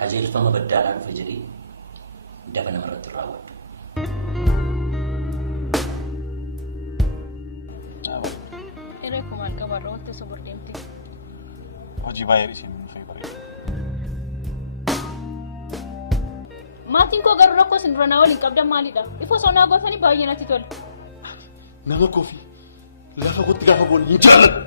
qajeelfama baddaadhaan dhufe jedhee daba namarratti raawwatu. Irree kumaan qabarra wanta sobor deemte. Hojii baay'ee isheen dhufee bareeda. Maatiin koo garuu rakkoo isin dura naa waliin qabdan maalidha? Ifoo sonaa gootanii baay'ee natti tola. Nama koofi lafa kootti gaafa boonu hin jaalladhu.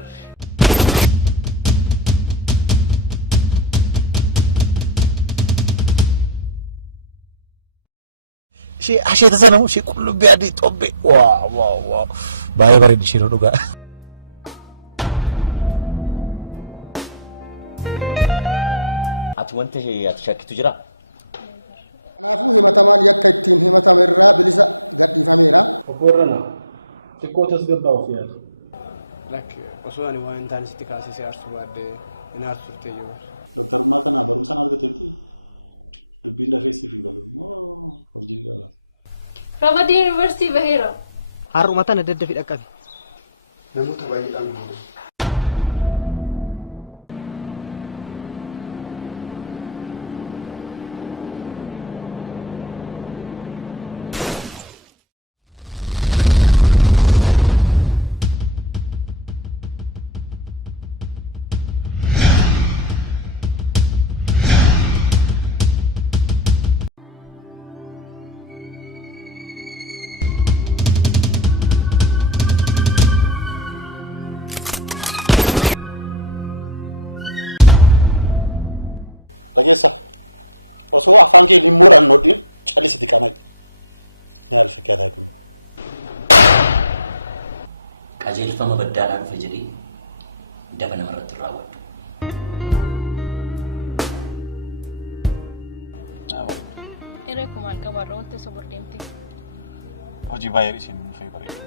Ashee tasaa namu ishee qullubbii adii xobbee waa baay'ee bareeddi ishee nu dhugaa. Ati wanta ati shakkitu jira? Obborana xiqqoo tasgabbaa ofii yaadu. Lakki osoo ani waan hin taane sitti kaasisee aarsuu baaddee hin aarsu turtee jiru. Ramadii Yuunivarsiitii baheera. Har'uma tana daddafi dhaqqabe. Namoota baay'eedhaan guutuu. qajeelfama baddaadhaan dhufe jedhee daba namarratti raawwatu. Irree kumaan qabarra wanta sobor deemte. Hojii baay'ee isheen dhufee bareeda.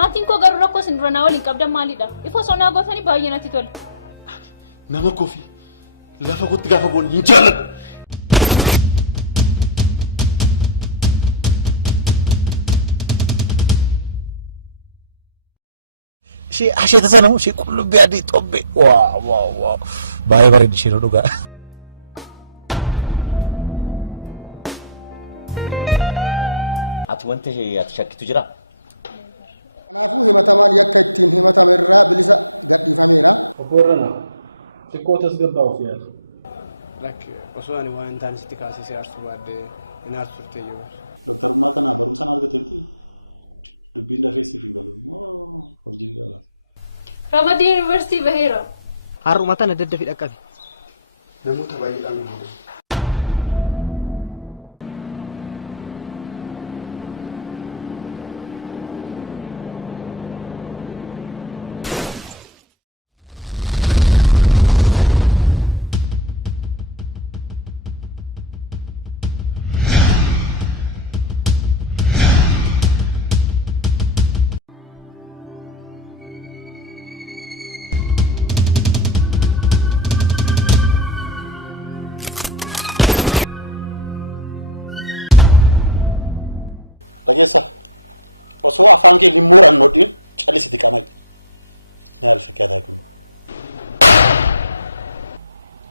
Maatiin koo garuu rakkoo isin dura naa waliin qabdan maalidha? Ifoo sonaa gootanii baay'ee natti tola. Nama koofi lafa kootti gaafa boonu hin jaalladhu. Ashee tasaa namu ishee qullubbii adii xobbee waa baay'ee bareeddi ishee nu dhugaa. Ati wanta ati shakkitu jira? Obborana xiqqoo tasgabbaa ofii yaadu. Lakki osoo ani waan hin taane sitti kaasisee aarsuu baaddee hin aarsu turtee jiru. Ramadii Yuunivarsiitii baheera. Har'uma tana daddafi dhaqqabe. Namoota baay'eedhaan guutuu.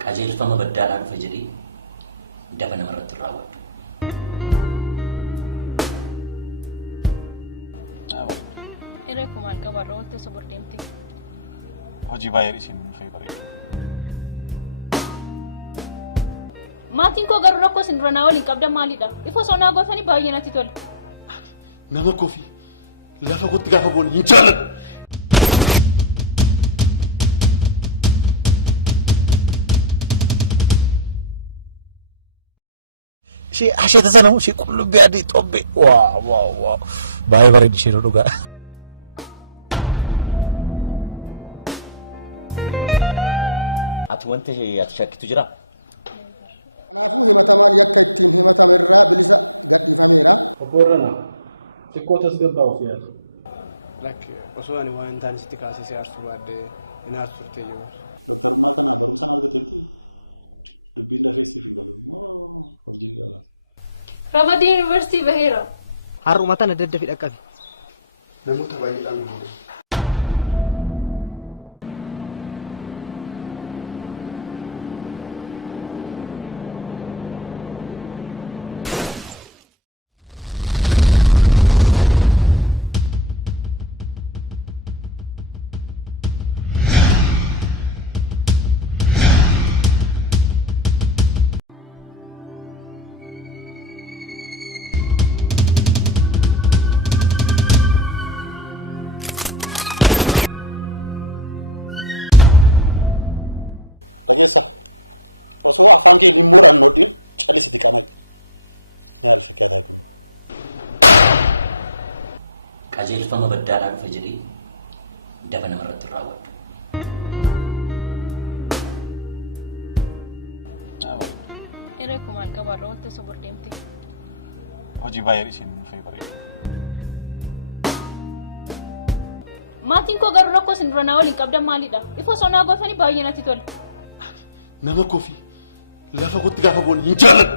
qajeelfama baddaadhaan dhufe jedhee daba namarratti raawwatu. Irree kumaan qabarra wanta sobor deemte. Hojii baay'ee isheen dhufee bareeda. Maatiin koo garuu rakkoo isin dura naa waliin qabdan maalidha? Ifoo sonaa gootanii baay'ee natti tola. Nama koofi lafa kootti gaafa boonu hin jaalladhu. Ishee asheeta sana moo ishee qullubbii adii xobbe. Waa. Baay'ee bareeddi ishee dhugaa. Ati wanta ati shakkitu jira? Obbo Irranaa, xiqqoo tasgabbaa ofii yaadu. Lakki osoo ani waan ta'an sitti kaasisee aarsuu baaddee hin aarsu turtee jiru. Ramadii Yuunivarsiitii baheera. Har'uma tana daddafi dhaqqabe. Namoota baay'eedhaan guutuu. Qajeelfama baddaadhaan dhufe jedhee dafa namarratti raawwadhu. Eree kumaan qabaarra wanta sobor deemte. Hojii baay'ee isheen dhufee bareedu. Maatiin koo garuu rakkoo isin dura naa waliin qabdan maalidha? Ifa sonaa gootanii baay'ee natti tola. Nama kofi lafa kotti gaafa boonu hin jaalladhu.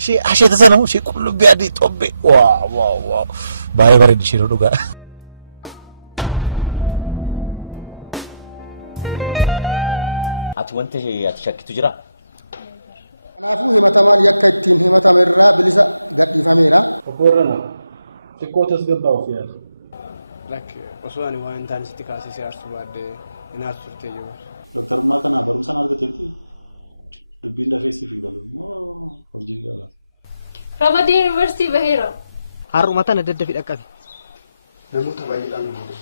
Ishee asheeta sana moo ishee qullubbii adii xobbe. Waa. Baay'ee bareeddi ishee dhugaa. Ati wanta ati shakkitu jira? Obbo Irranaa, xiqqoo tasgabbaa ofii yaadu. Lakki osoo ani waan ta'an sitti kaasisee aarsuu baaddee hin aarsu turtee jiru. Ramadii Yuunivarsiitii baheera. Har'uma tana daddafi dhaqqabe. Namoota baay'eedhaan guutuu.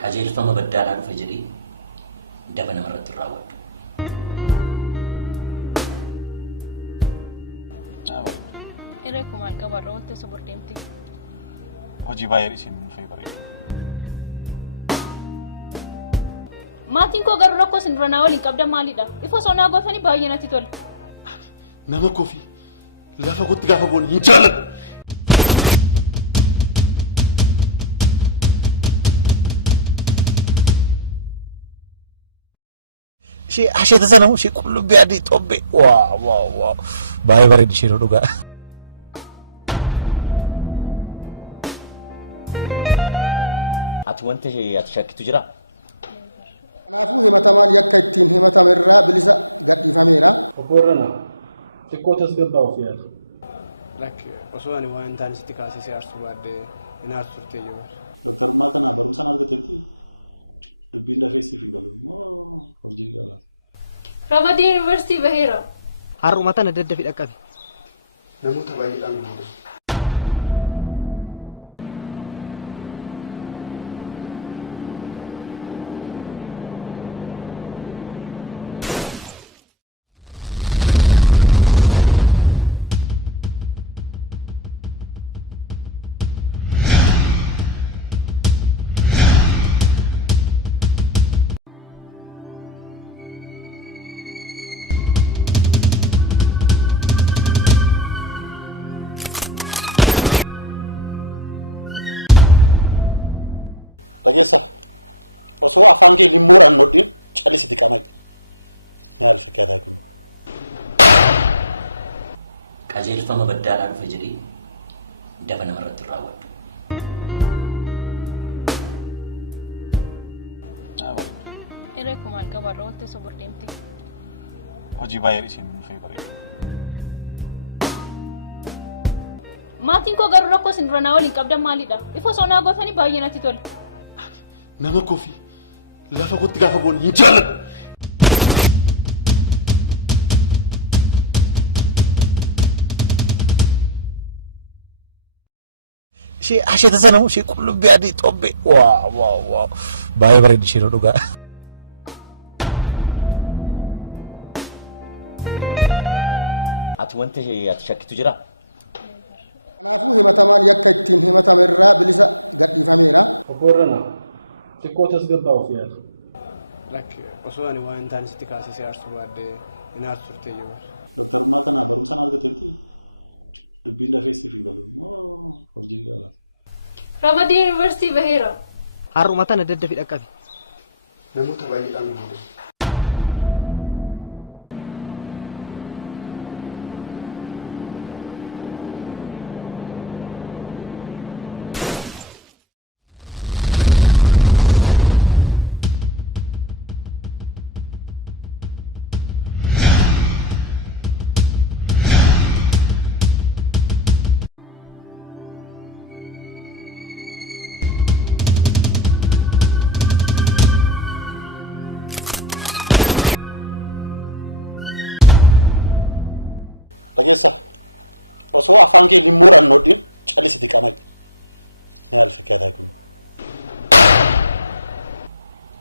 Qajeelfama baddaadhaan dhufe jedhee dafa namarratti raawwadhu. Eree kumaan qabaarra wanta sobor deemte. Hojii baay'ee isheen dhufee bareedu. Maatiin koo garuu rakkoo isin dura naa waliin qabdan maalidha? Ifa sonaa gootanii baay'ee natti tola. Nama kofi lafa kotti gaafa boonu hin jaalladhu. Ishee asheeta sana moo ishee qullubbii adii xobbe. Waa. Baay'ee bareeddi ishee dhugaa. Ati wanta ati shakkitu jira? Obbo Irranaa, xiqqoo tasgabbaa ofii yaadu. Lakki osoo ani waan ta'an sitti kaasisee aarsuu baaddee hin aarsu turtee jiru. Ramadii Yuunivarsiitii baheera. Har'uma tana daddafi dhaqqabe. Namoota baay'eedhaan guutuu. qajeelfama baddaadhaa dhufe jedhee dafa namarratti raawwadhu. Irree kumaan qabaarra wanti sobor deemte. Hojii baay'ee isin dhufee bareeda. Maatiin koo garuu rakkoo isin dura naa waliin qabdan maalidha? Ifa sonaa gootanii baay'ee natti tola. Nama kofi lafa kotti gaafa boonu hin jaalladhu. Ishee asheeta sana ishee qullubbii adii xobbe. Waa. Baay'ee bareeddi ishee dhugaa. Ati wanti ati shakkitu jira? Obborana xiqqoo tasgabbaa ofii yaadu. Lakki osoo ani waan hin taane sitti kaasisee aarsuu baaddee hin aarsu turtee jiru. Ramadii Yuunivarsiitii baheera. Har'uma tana daddafi dhaqqabi. Namoota baay'eedhaan guutuu.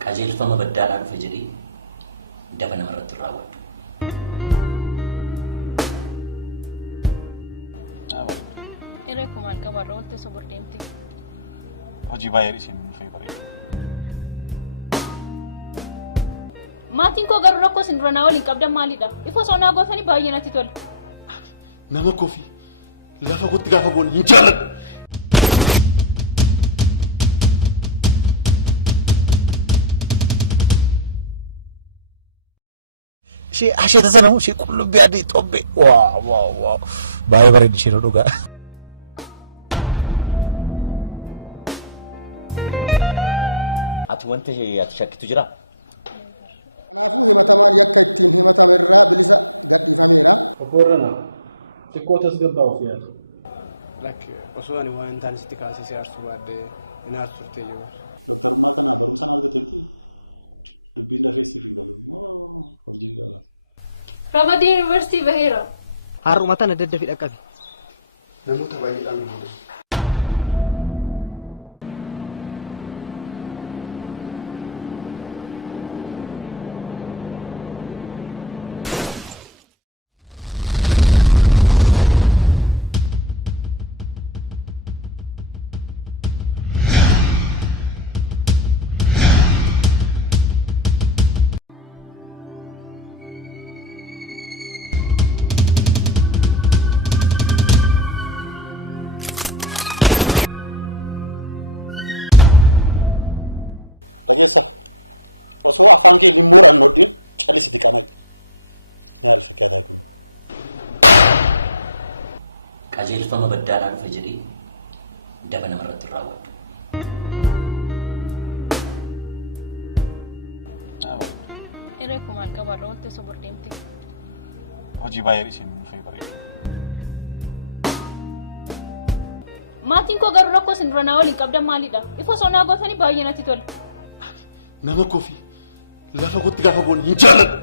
qajeelfama baddaadhaa dhufe jedhee dafa namarratti raawwadhu. Irree kumaan qabaarra wanti sobor deemte. Hojii baay'ee isin dhufee bareeda. Maatiin koo garuu rakkoo isin dura naa waliin qabdan maalidha? Ifa sonaa gootanii baay'ee natti tola. Nama kofi lafa kotti gaafa boonu hin jaalladhu. Ishee asheeta sana ishee qullubbii adii xobbe. Waa. Baay'ee bareeddi ishee dhugaa. Ati wanti ati shakkitu jira? Obborana xiqqoo tasgabbaa ofii yaadu. Lakki osoo ani waan hin taane sitti kaasisee aarsuu baaddee hin aarsu turtee jiru. Ramadii Yuunivarsiitii baheera. Har'uma tana daddafi dhaqqabi. Namoota baay'eedhaan guutuu. qajeelfama baddaadhaa dhufe jedhee dafa namarratti raawwadhu. Irree kumaan qabaarra wanti sobor deemte. Hojii baay'ee isin dhufee bareeda. Maatiin koo garuu rakkoo isin dura naa waliin qabdan maalidha? Ifa sonaa gootanii baay'ee natti tola. Nama kofi lafa kotti gaafa boonu hin jaalladhu.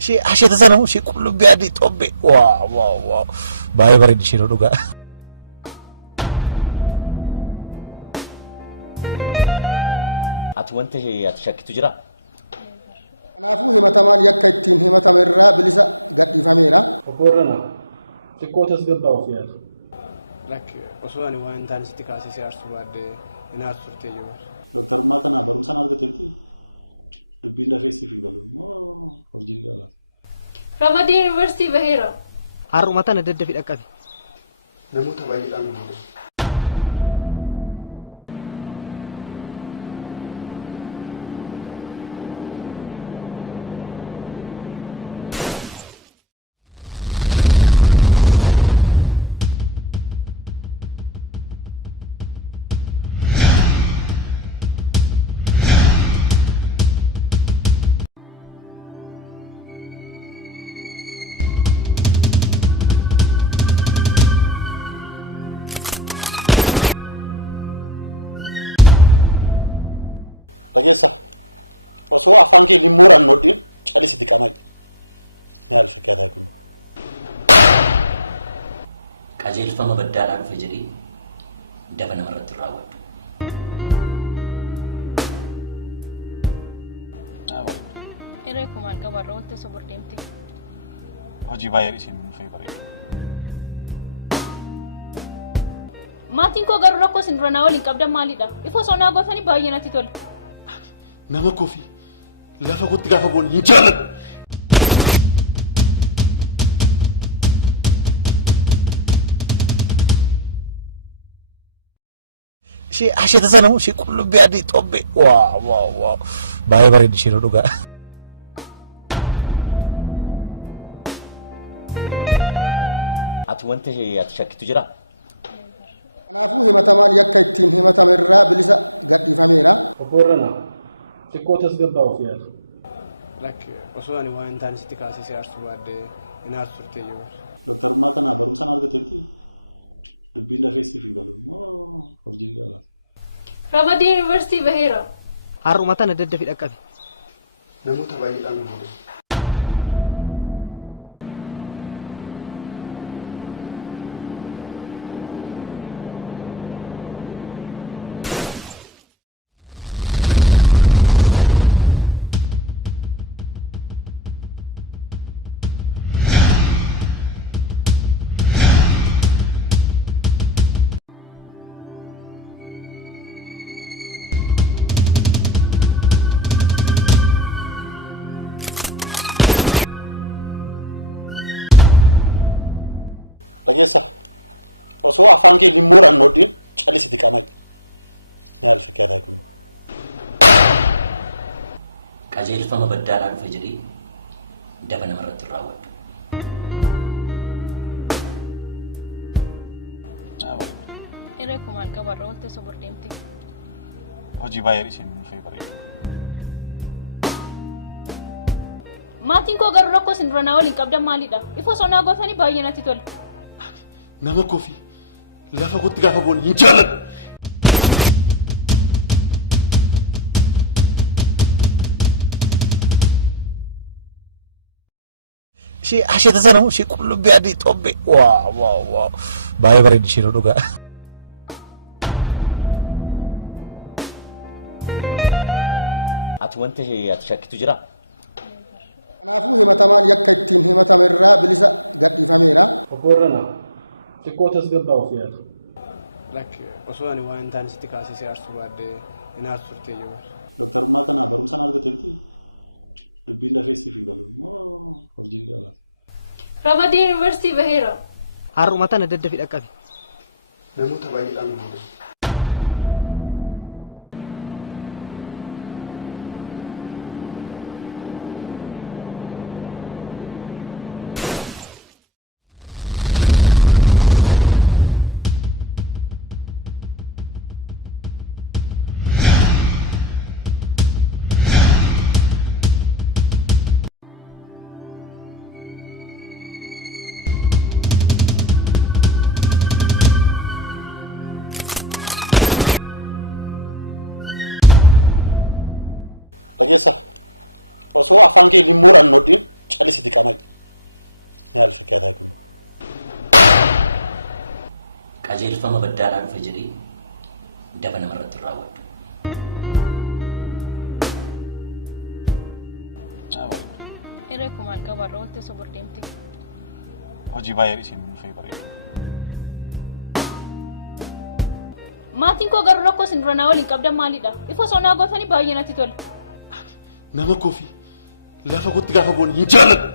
Ishee asheeta sana ishee qullubbii adii xobbe. Waa. Baay'ee bareeddi ishee dhugaa. Ati wanti ati shakkitu jira? Obborana xiqqoo tasgabbaa ofii yaadu. Lakki osoo ani waan hin taane sitti kaasisee aarsuu baaddee hin aarsu turtee jiru. Ramadii Yuunivarsiitii baheera. Har'uma tana daddafi dhaqqabi. Namoota baay'eedhaan guutuu. qajeelfama baddaadhaa dhufe jedhee daba namarratti raawwadhu. Irree kumaan qabarra wanta sobor deemte. Hojii baay'ee isin dhufee bareeda. Maatiin koo garuu rakkoo isin dura naa waliin qabdan maalidha? Ifoo sonaa gootanii baay'ee natti tola. Nama kofi lafa kotti gaafa boonu hin jaalladhu. Ishee ashata sana moo ishee qullubbii adii xobbee waa baay'ee bareeddi ishee dhugaa. Ati wanta ati shakkitu jira? Kokorana xiqqoo tasgabbaa ofii yaadu. Lakki osoo ani waan ta'an sitti kaasisee arsuu baadhee hin aarsu turtee jiru. Rabadii Yuunivarsiitii baheera. Har'uma tana daddafi dhaqqabe. Namoota baay'eedhaan nama qajeelfama baddaadhaa dhufe jedhee daba namarratti raawwadhu. Irree kumaan qabarra wanta sobor deemte. hojii baay'ee isin dhufee bareeda. Maatiin koo garuu rakkoo isin dura naa waliin qabdan maalidha? Ifoo sonaa gootanii baay'ee natti tola. Nama kofi lafa kotti gaafa boonu hin jaalladhu. Ishee ashata sana moo ishee qullubbii adii xobbee waa baay'ee bareeddi ishee dhugaa. Ati wanta ati shakkitu jira? Kokorana xiqqoo tasgabbaa ofii yaadu. Lakki osoo ani waan ta'an sitti kaasisee arsuu baadhee hin aarsu turtee jiru. Rabadii Yuunivarsiitii baheera. Har'uma tana daddafi dhaqqabe. Namoota baay'eedhaan nama qajeelfama baddaadhaa dhufe jedhee daba namarratti raawwadhu. Irree kumaan qabarra wanta sobor deemte. hojii baay'ee isin dhufee bareeda. Maatiin koo garuu rakkoo isin dura naa waliin qabdan maalidha? Ifoo sonaa gootanii baay'ee natti tola. Nama kofi lafa kotti gaafa boonu hin jaalladhu.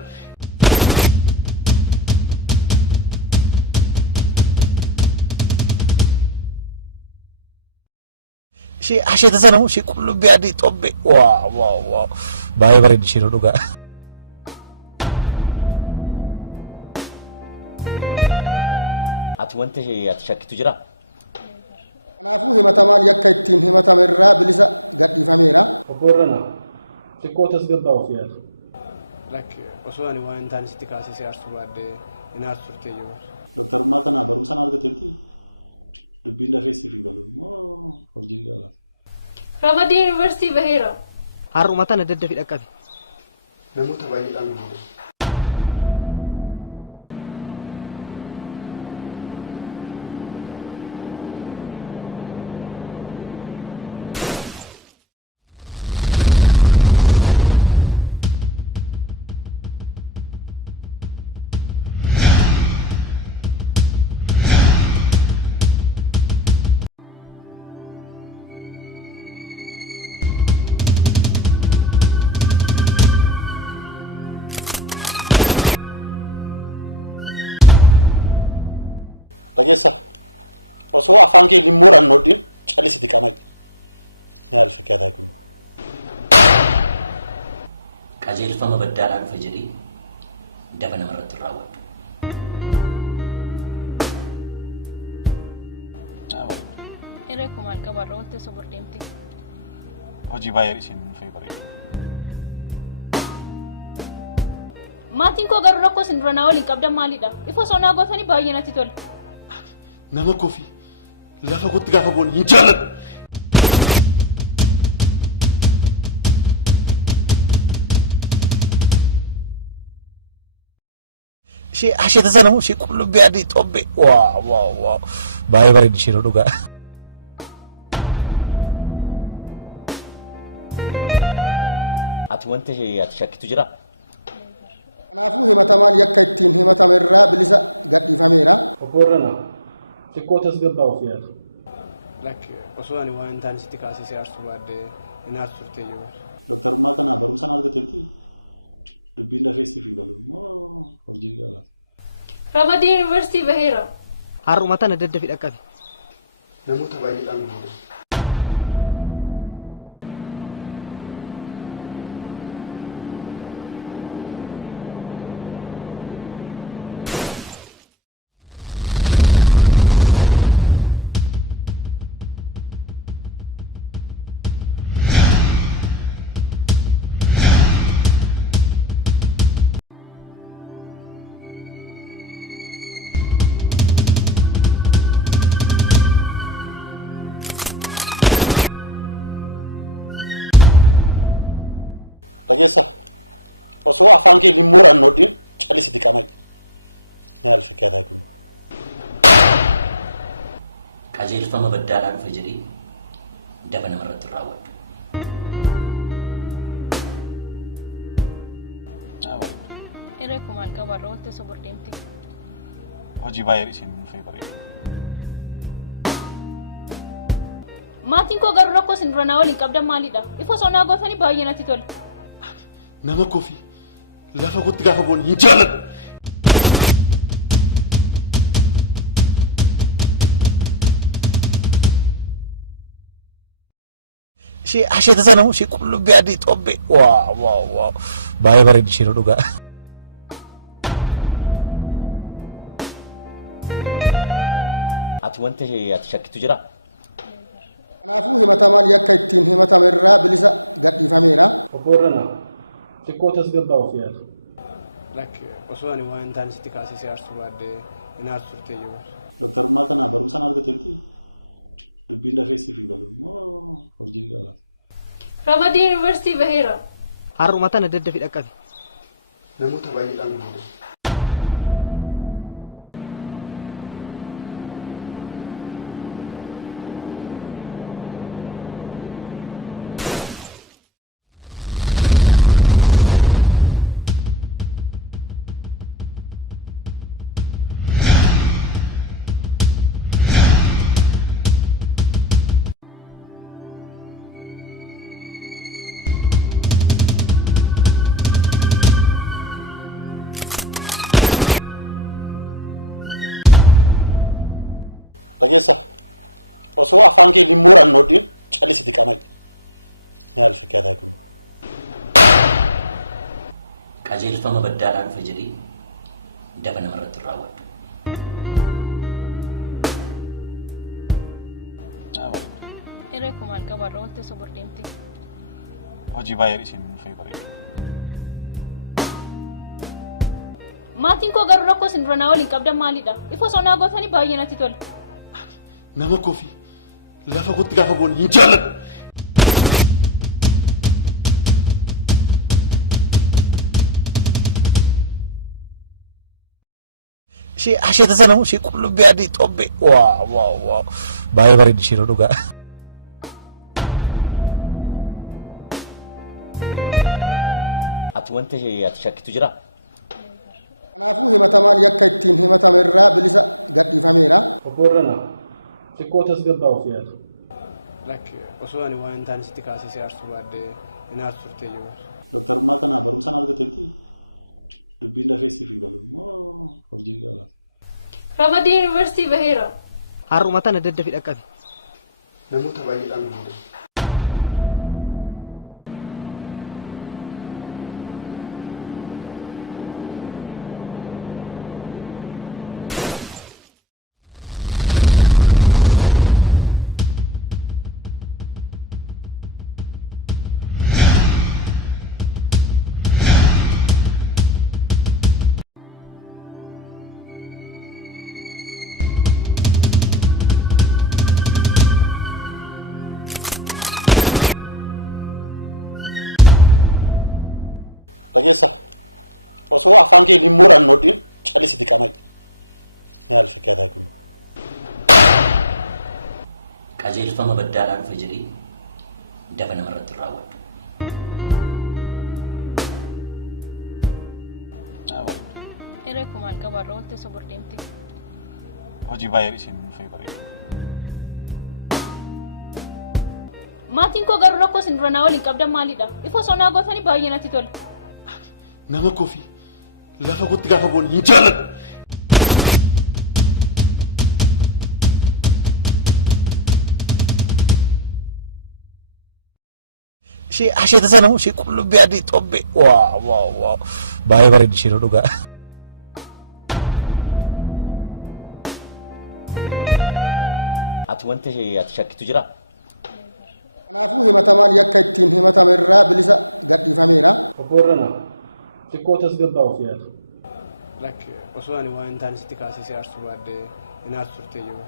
Ishee ashata sana moo ishee qullubbii adii xobbee waa baay'ee bareeddi ishee dhugaa. Ati wanta ati shakkitu jira? Kokorana xiqqoo tasgabbaa ofii yaadu. Lakki osoo ani waan ta'an sitti kaasisee arsuu baadhee hin aarsu turtee jiru. Rabadii Yuunivarsiitii baheera. Har'uma tana daddafi dhaqqabe. Namoota baay'eedhaan nama qajeelfama baddaadhaan dhufe jedhee daba namarratti raawwatu. Iree kumaal qabarra wanti sobor deemte. Hojii baay'ee isin dhufee bareeda. Maatiin koo garuu rakkoo isin dura naa waliin qabdan maalidha? Ifa sonaa gootanii baay'ee natti tola. Nama kofi lafa kootti gaafa boonu hin jaalladhu. Ishee asheeta sana moo ishee qullubbii adii xobbe waa baay'ee bareeddi ishee dhugaa. Ati wanta ati shakkitu jira? Kokorana xiqqoo tasgabbaa ofii yaada. Lakki osoo ani waan taane sitti kaasisee aarsuu baaddee hin aarsu turtee jiru. Ramadii Yuunivarsiitii baheera. Har'uma tana daddafi dhaqqabi. Namoota baay'eedhaan guutuu. qajeelfama baddaadhaan dhufe jedhee daba namarratti raawwatu. Iree kumaal qabarra wanti sobor deemte. Hojii baay'ee isin dhufee bareeda. Maatiin koo garuu rakkoo isin dura naa waliin qabdan maalidha? Ifa sonaa gootanii baay'ee natti tola. Nama kofi lafa kootti gaafa boonu hin jaalladhu. Ishee asheeta sana moo ishee qullubbii adii xobbe waa baay'ee bareeddi ishee dhugaa. Ati wanta ati shakkitu jira? Kokorana xiqqoo tasgabbaa ofii yaada. Lakki osoo ani waan taane sitti kaasisee aarsuu baaddee hin aarsu turtee jiru. Ramadii Yuunivarsiitii baheera. Har'uma tana daddafi dhaqqabi. Namoota baay'eedhaan guutuu. qajeelfama baddaadhaan dhufe jedhee daba namarratti raawwatu. Iree kumaal qabarra wanti sobor deemte. Hojii baay'ee isin dhufee bareeda. Maatiin koo garuu rakkoo isin dura naa waliin qabdan maalidha? Ifa sonaa gootanii baay'ee natti tola. Nama kofi lafa kootti gaafa boonu hin jaalladhu. Ishee asheeta sana moo ishee qullubbii adii xobbe waa baay'ee bareeddi ishee dhugaa. Ati wanta ati shakkitu jira? Kokorana xiqqoo tasgabbaa ofii yaada. Lakki osoo ani waan taane sitti kaasisee aarsuu baaddee hin aarsu turtee jiru. Ramadii Yuunivarsiitii baheera. Har'uma tana daddafi dhaqqabi. Namoota baay'eedhaan guutuu. qajeelfama baddaadhaa dhufe jedhee dafa namarratti raawwadhu. Hiree kumaan qabaarra wanti isa bordeemte. Hojii baay'ee isin dhufee bareeda. Maatiin koo garuu rakkoo isin dura naa waliin qabdan maalidha? Ifoo sonaa gootanii baay'ee natti tola. Nama kofi lafa gotti gaafa boonu hin jaalladhu. Ishee asheeta sana ishee qullubbii adii xobbe waa baay'ee bareeddi ishee dhugaa. Ati wanta ati shakkitu jira? Obborana xiqqoo tasgabbaa ofii yaadu. Lakki osoo ani waan hin taane sitti kaasisee aarsuu baaddee hin aarsurtee jiru.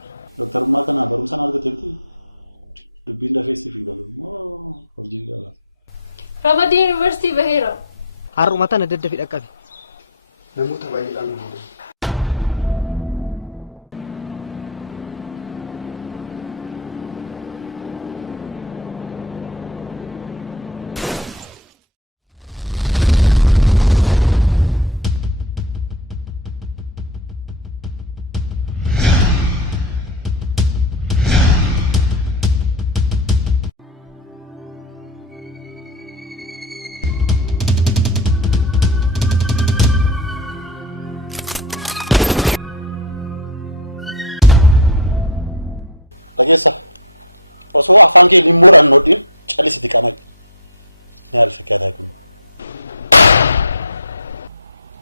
Ramadii Yuunivarsiitii baheera. Har'uma tana daddafi dhaqqabe. Namoota baay'eedhaan nama.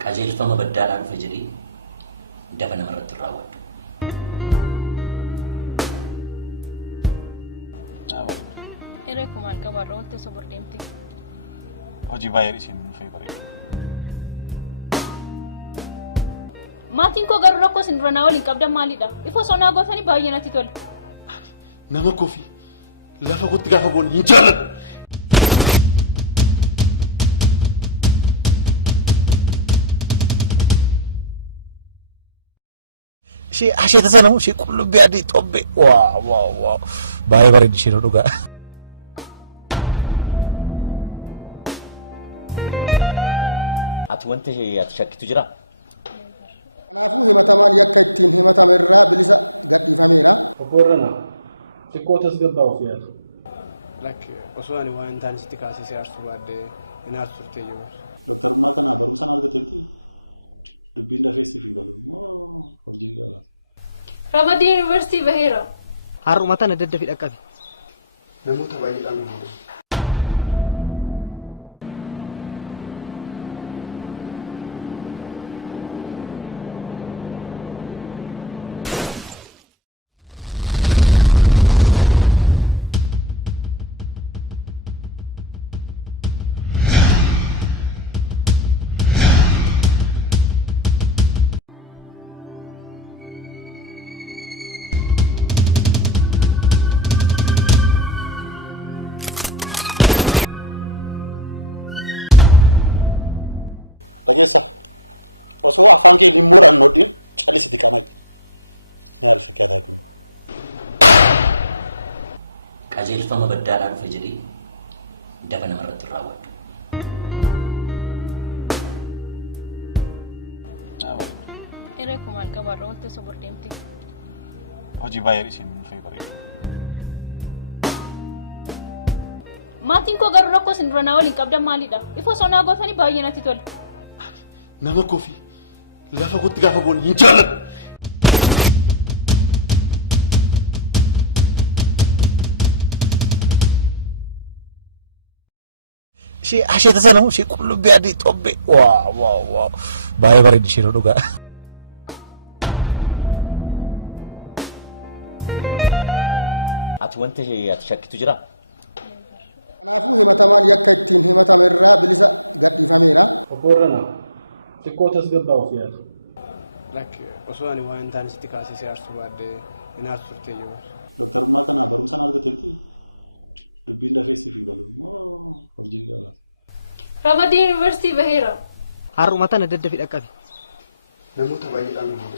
Qajeelfama baddaadhaa dhufe jedhee dafa namarratti raawwadhu. Hiree kumaan qabaarra wanti isa bordeemte. Hojii baay'ee isin dhufee bareeda. Maatiin koo garuu rakkoo isin dura naa waliin qabdan maalidha? Ifoo sonaa gootanii baay'ee natti tola. Nama kofi lafa gotti gaafa boonu hin jaalladhu. Ishee asheeta sana ishee qullubbii adii xobbe waa baay'ee bareeddi ishee dhugaa. Ati wanta ati shakkitu jira? Obborana xiqqoo tasgabbaa ofii yaadu. Lakki osoo ani waan hin taane sitti kaasisee aarsuu baaddee hin aarsurtee jiru. Ramadii Yuunivarsiitii baheera. Har'uma tana daddafi dhaqqabe. Namoota baay'eedhaan nama. Qajeelfama baddaadhaa dhufe jedhee dafa namarratti raawwadhu. Hiree kumaan qabaarra wanti isa bordeemte. Hojii baay'ee isin dhufee bareeda. Maatiin koo garuu rakkoo isin dura naa waliin qabdan maalidha? Ifoo sonaa gootanii baay'ee natti tola. Nama kofi lafa gotti gaafa boonu hin jaalladhu. Ishee asheeta sana ishee qullubbii adii xobbe waa baay'ee bareeddi ishee dhugaa. Ati wanta ati shakkitu jira? Obborana xiqqoo tasgabbaa ofii yaadu. Lakki osoo ani waan hin taane sitti kaasisee aarsuu baaddee hin aarsurtee jiru. Ramadii Yuunivarsiitii baheera. Har'uma tana daddafi dhaqqabe. Namoota baay'eedhaan nama.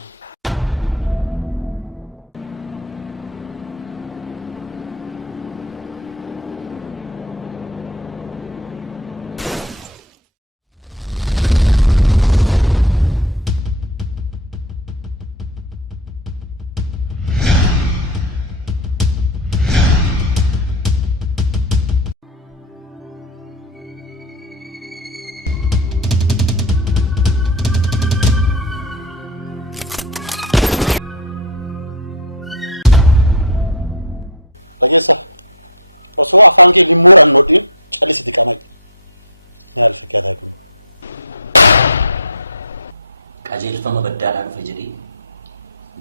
qajeelfama baddaadhaan dhufe jedhee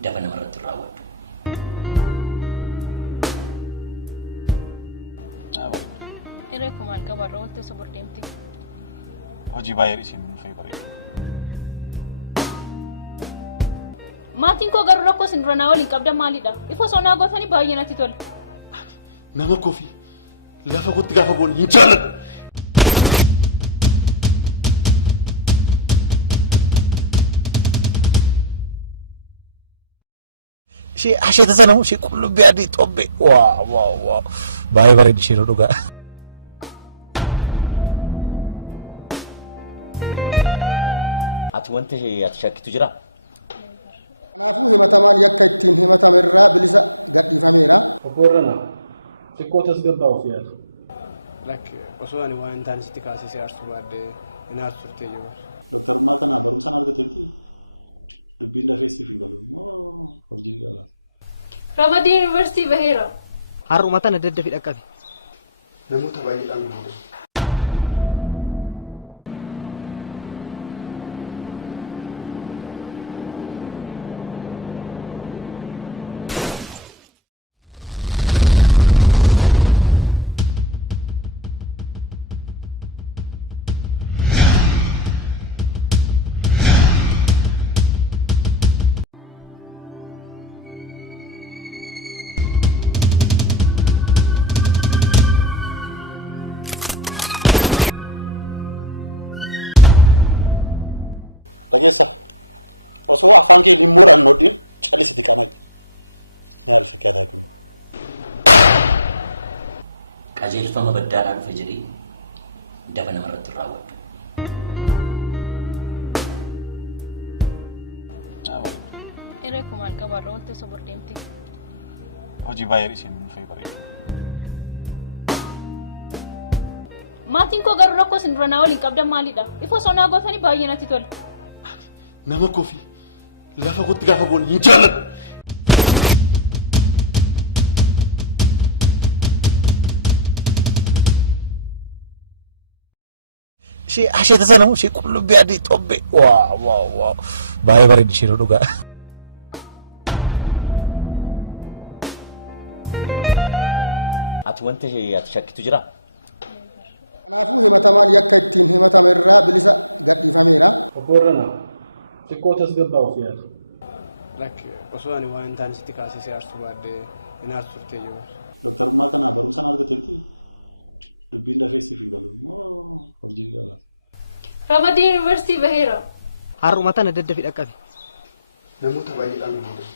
dafa namarratti raawwadhu. Iree kumaan qabaarra wanti isa bordeemti. Hojii baay'ee isin dhufee bareedu. Maatiin koo garuu rakkoo isin dura naa waliin qabdan maalidha? Ifa sonaa gootanii baay'ee natti tola. Nama kofi lafa kootti gaafa boonu hin jaalladhu. Ishee asheeta sana moo ishee qullubbii adii xobbe waa baay'ee bareeddi ishee dhugaa. Ati wanta ati shakkitu jira? Obborana xiqqoo tasgabbaa ofii yaadu. Osoo ani waan ta'an sitti kaasisee arsuu baaddee hin aarsu turtee jiru. Ramadii Yuunivarsiitii baheera. Har'uma tana daddafi dhaqqabi. Namoota baay'eedhaan guutuu. Qajeelfama baddaadhaan dhufe jedhee dafa namarratti raawwadhu. Iree kumaan qabaarra wanti isa bordeemti. Hojii baay'ee isin dhufee bareedu. Maatiin koo garuu rakkoo isin dura naa waliin qabdan maalidha? Ifa sonaa gootanii baay'ee natti tola. Nama kofi lafa kootti gaafa boonu hin jaalladhu. Ishee asheeta sana moo ishee qullubbii adii xobbe waa baay'ee bareeddi ishee dhugaa. Ati wanta ati shakkitu jira? Obborana xiqqoo tasgabbaa ofii yaadu. Osoo ani waan ta'an sitti kaasisee arsuu baaddee hin aarsu turtee jiru. Ramadii Yuunivarsiitii baheera. Har'uma tana daddafi dhaqqabi. Namoota baay'eedhaan guutuu.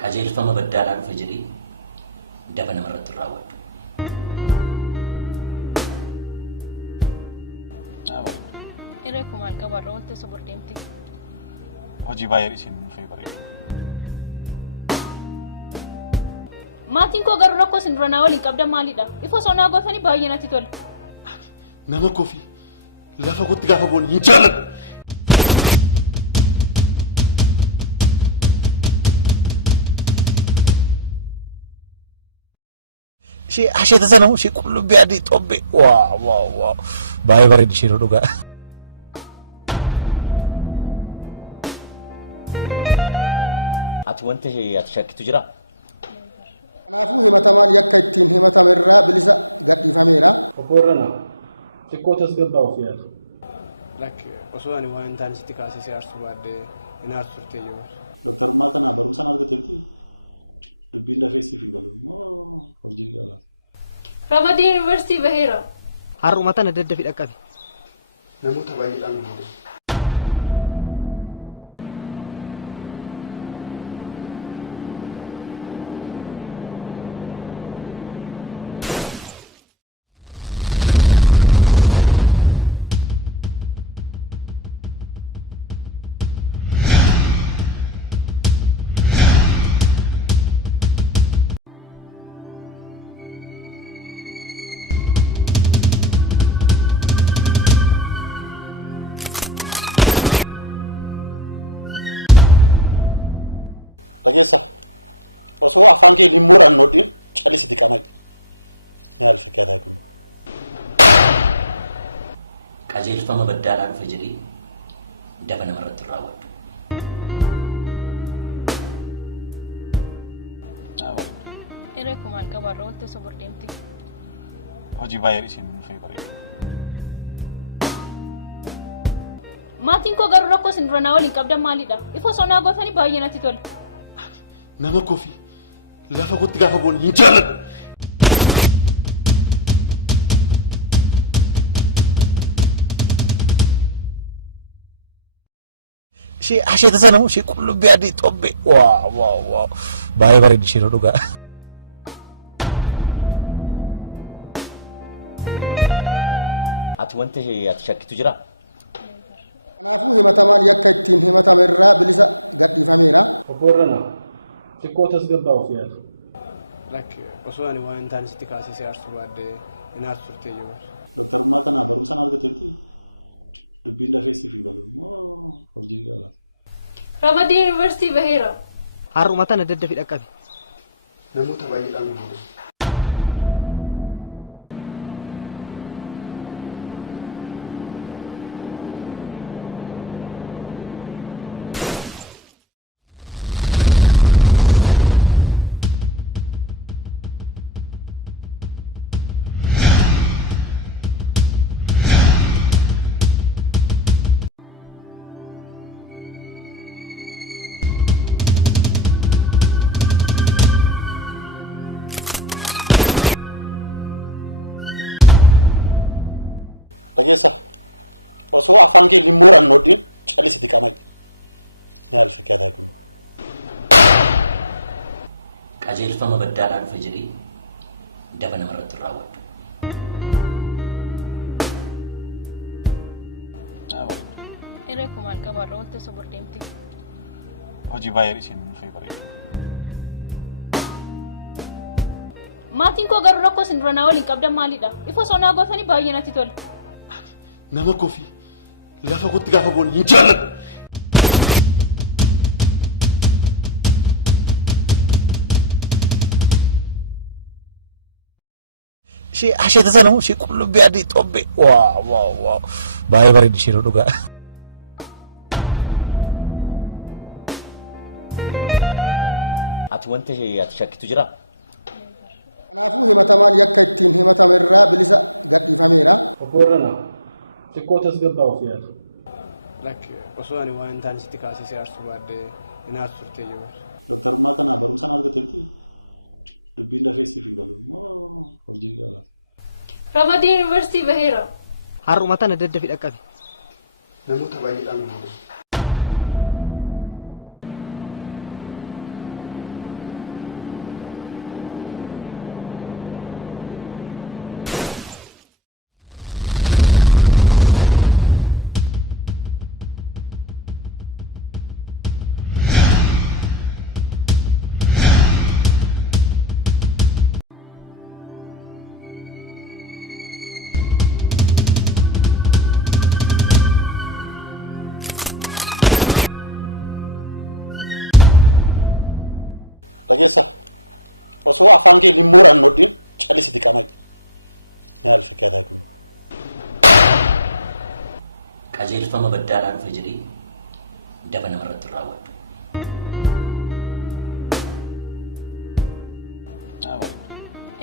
Qajeelfama baddaadhaan dhufe jedhee dafa namarratti raawwadhu. Iree kumaan qabaarra wanti isa bordeemti. Hojii baay'ee isin dhufee bareedu. Maatiin koo garuu rakkoo isin dura naa waliin qabdan maalidha? Ifa sonaa gootanii baay'ee natti tola. Nama kofi lafa kootti gaafa boonu hin jaalladhu. Ishee asheeta sana moo ishee qullubbii adii xobbe waa baay'ee bareeddi ishee dhugaa. Ati wanta ati shakkitu jira? Obborana xiqqoo tasgabbaa ofii yaadu. Osoo ani waan ta'an sitti kaasisee arsuu baaddee hin aarsu turtee jiru. Ramadii Yuunivarsiitii baheera. Har'uma tana daddafi dhaqqabi. Namoota baay'eedhaan guutuu. qajeelfama baddaadhaa dhufe jedhee daba namarratti raawwadhu. Eree kumaan qabaarra wanti osoo bordeemti. Hojii baay'ee isheen dhufee bareeda. Maatiin koo garuu rakkoo isin dura naa waliin qabdan maalidha? Ifa osoo naa gootanii baay'ee natti tola. Nama kofi lafa kotti gaafa boonu hin jaalladhu. Ishee asheeta sana ishee qullubbii adii xobbe. Waa. Baay'ee bareeddi isheen dhugaa. Ati wanti ati shakkitu jira? Obborana xiqqoo tasgabbaa ofii yaadu. Lakki osoo ani waan hin taane sitti kaasisee aarsuu baaddee hin aarsu turtee jiru. Ramadii Yuunivarsiitii baheera. Har'uma tana daddafi dhaqqabi. Namoota baay'eedhaan guutuu. qajeelfama baddaadhaa dhufe jedhee daba namarratti raawwadhu. Eree kumaan qabaarra wanti osoo bordeemti. Hojii baay'ee isheen dhufee bareeda. Maatiin koo garuu rakkoo isin dura naa waliin qabdan maalidha? Ifa osoo naa gootanii baay'ee natti tola. Nama kofi lafa kotti gaafa boonu hin jaalladhu. Ishee asheeta sana ishee qullubbii adii xobbe. Waa. Baay'ee bareeddi isheen dhugaa. Ati wanti ati shakkitu jira? Obborana xiqqoo tasgabbaa ofii yaadu. Lakki osoo ani waan hin taane sitti kaasisee aarsuu baaddee hin aarsu turtee jiru. Ramadii Yuunivarsiitii baheera. Har'uma tana daddafi dhaqqabi. Namoota baay'eedhaan guutuu. qajeelfama baddaadhaa dhufe jedhee daba namarratti raawwadhu.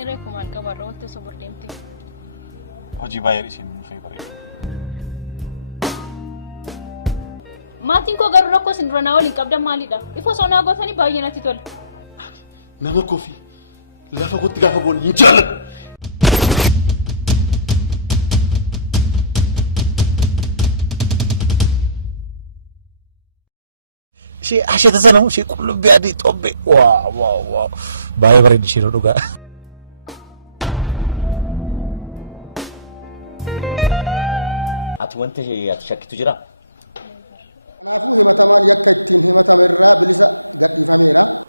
Eree kumaan qabaarra wanti osoo bordeemti. Hojii baay'ee isheen dhufee bareeda. Maatiin koo garuu rakkoo isin dura naa waliin qabdan maalidha? Ifa osoo naa gootanii baay'ee natti tola. Nama kofi lafa kotti gaafa boonu hin jaalladhu. Ishee asheeta sana ishee qullubbii adii xobbe. Waa. Baay'ee bareeddi isheen dhugaa. Ati wanti ati shakkitu jira?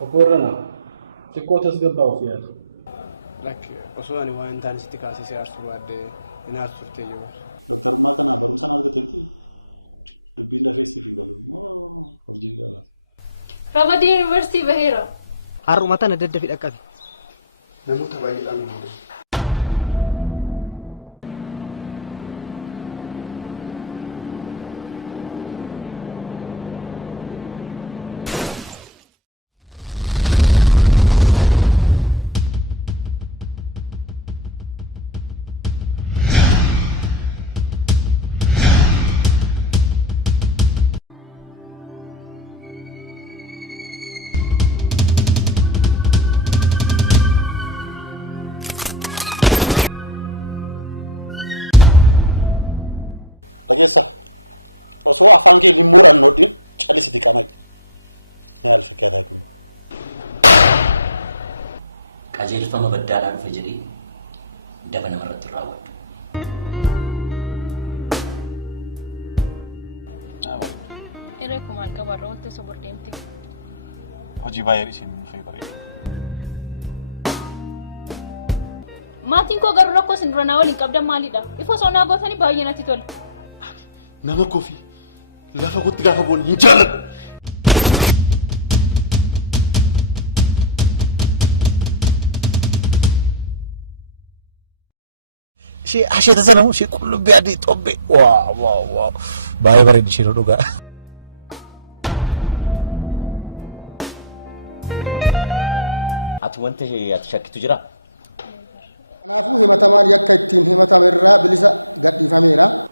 Obborana xiqqoo tasgabbaa ofii yaadu. Lakki osoo ani waan hin taane sitti kaasisee aarsuu baaddee hin aarsu turtee jiru. Ramadii Yuunivarsiitii baheera. Har'uma tana daddafi dhaqqabi. Namoota baay'eedhaan guutuu. qajeelfama baddaadhaan dhufe jedhee daba namarratti raawwadhu. Irree kumaan qabarra wanti sobor deemte. Hojii baay'ee isheen dhufee bareeda. Maatiin koo garuu rakkoo isin dura naa waliin qabdan maalidha? Ifa osoo naa gootanii baay'ee natti tola. Nama kofii lafa kotti gaafa boonu hin jaalladhu. Ishee asheeta sana moo ishee qullubbii adii xobbe waaw baay'ee bareeddi ishee dhugaa. Ati wanta ati shakkitu jira?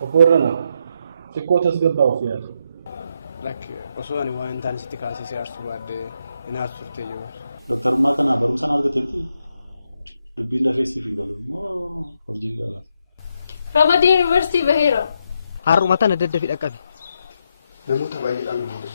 Oborrana xiqqoo tasgabbaa ofii yaadu. Osoo ani waan intaan sitti kaasisee arsuu baadhee hin aarsu turtee jiru. Ramadii Yuunivarsiitii baheera. Har'uma tana daddafi dhaqqabi. Namoota baay'eedhaan boode.